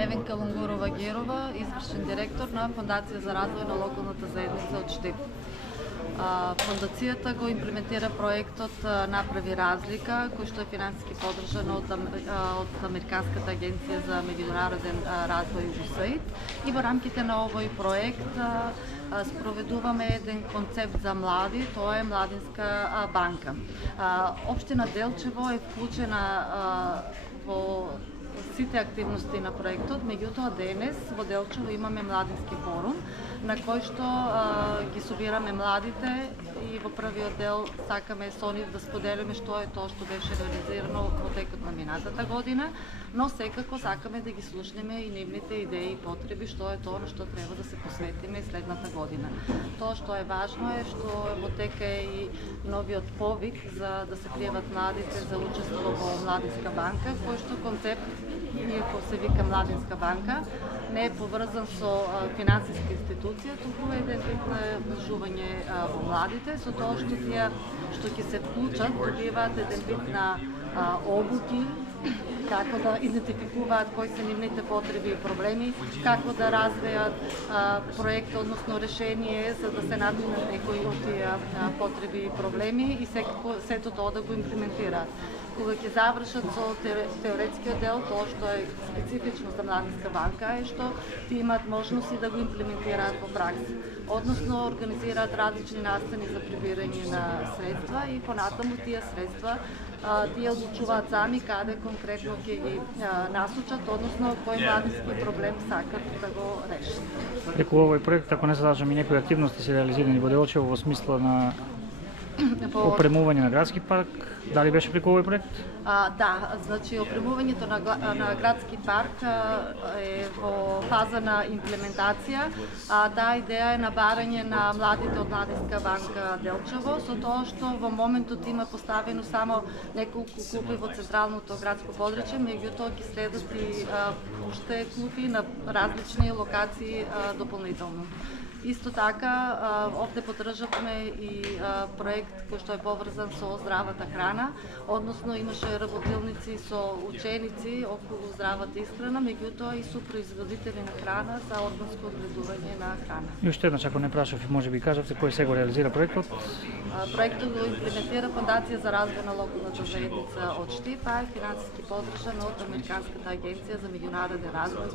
Невенка Лунгурова-Герова, извршен директор на Фондација за развој на локалната заедница од Штип. Фондацијата го имплементира проектот Направи разлика, кој што е финансиски поддржан од Американската агенција за меѓународен развој USAID, и во рамките на овој проект спроведуваме еден концепт за млади, тоа е Младинска банка. Општина Делчево е вклучена во сите активности на проектот, меѓутоа денес во Делчево имаме младински форум на кој што ги собираме младите, и во првиот дел сакаме со нив да споделиме што е тоа што беше реализирано во текот на минатата година, но секако сакаме да ги слушнеме и нивните идеи и потреби, што е тоа на што треба да се посветиме следната година. Тоа што е важно е што во тека е и новиот повик за да се пријават младите за учество во Младинска банка, кој што концепт, иако се вика Младинска банка, не е поврзан со финансиска институција, туку е еден вид на вложување во младите, со тоа што тие што ќе се вклучат добиваат еден вид на обуки, како да идентификуваат кои се нивните потреби и проблеми, како да развеат проект, односно решение за да се надминат некои од тие потреби и проблеми, и сето тоа да го имплементираат. Кога ќе завршат со теоретскиот дел, тоа што е специфично за Младинска банка е што ти имаат можности да го имплементираат во пракса, односно организираат различни настани за прибирање на средства, и понатаму тие средства тие одлучуваат сами каде конкретно ќе ги насочат, односно кој младински проблем сакат да го решат. Преку овој проект, ако не се лажам, и некои активности се реализирани во Делчево во смисла на опремување на градски парк, дали беше преку овој проект? Да, значи опремувањето на градски парк е во фаза на имплементација. Таа идеја е набарање на младите од Младинска банка Делчево, со тоа што во моментот има поставено само неколку клупи во централното градско подрачје, меѓутоа ќе следат и уште клупи на различни локации дополнително. Исто така, овде поддржавме и проект кој што е поврзан со здравата храна, односно имаше работилници со ученици околу здравата исхрана, меѓутоа и со производители на храна за органско одгледување на храна. И уште еднаш, ако не прашав, може би кажавте кој се го реализира проектот? Проектот го имплементира Фондација за развој на локалната заедница од Штип, а е финансиски поддржан од Американската агенција за меѓународен развој.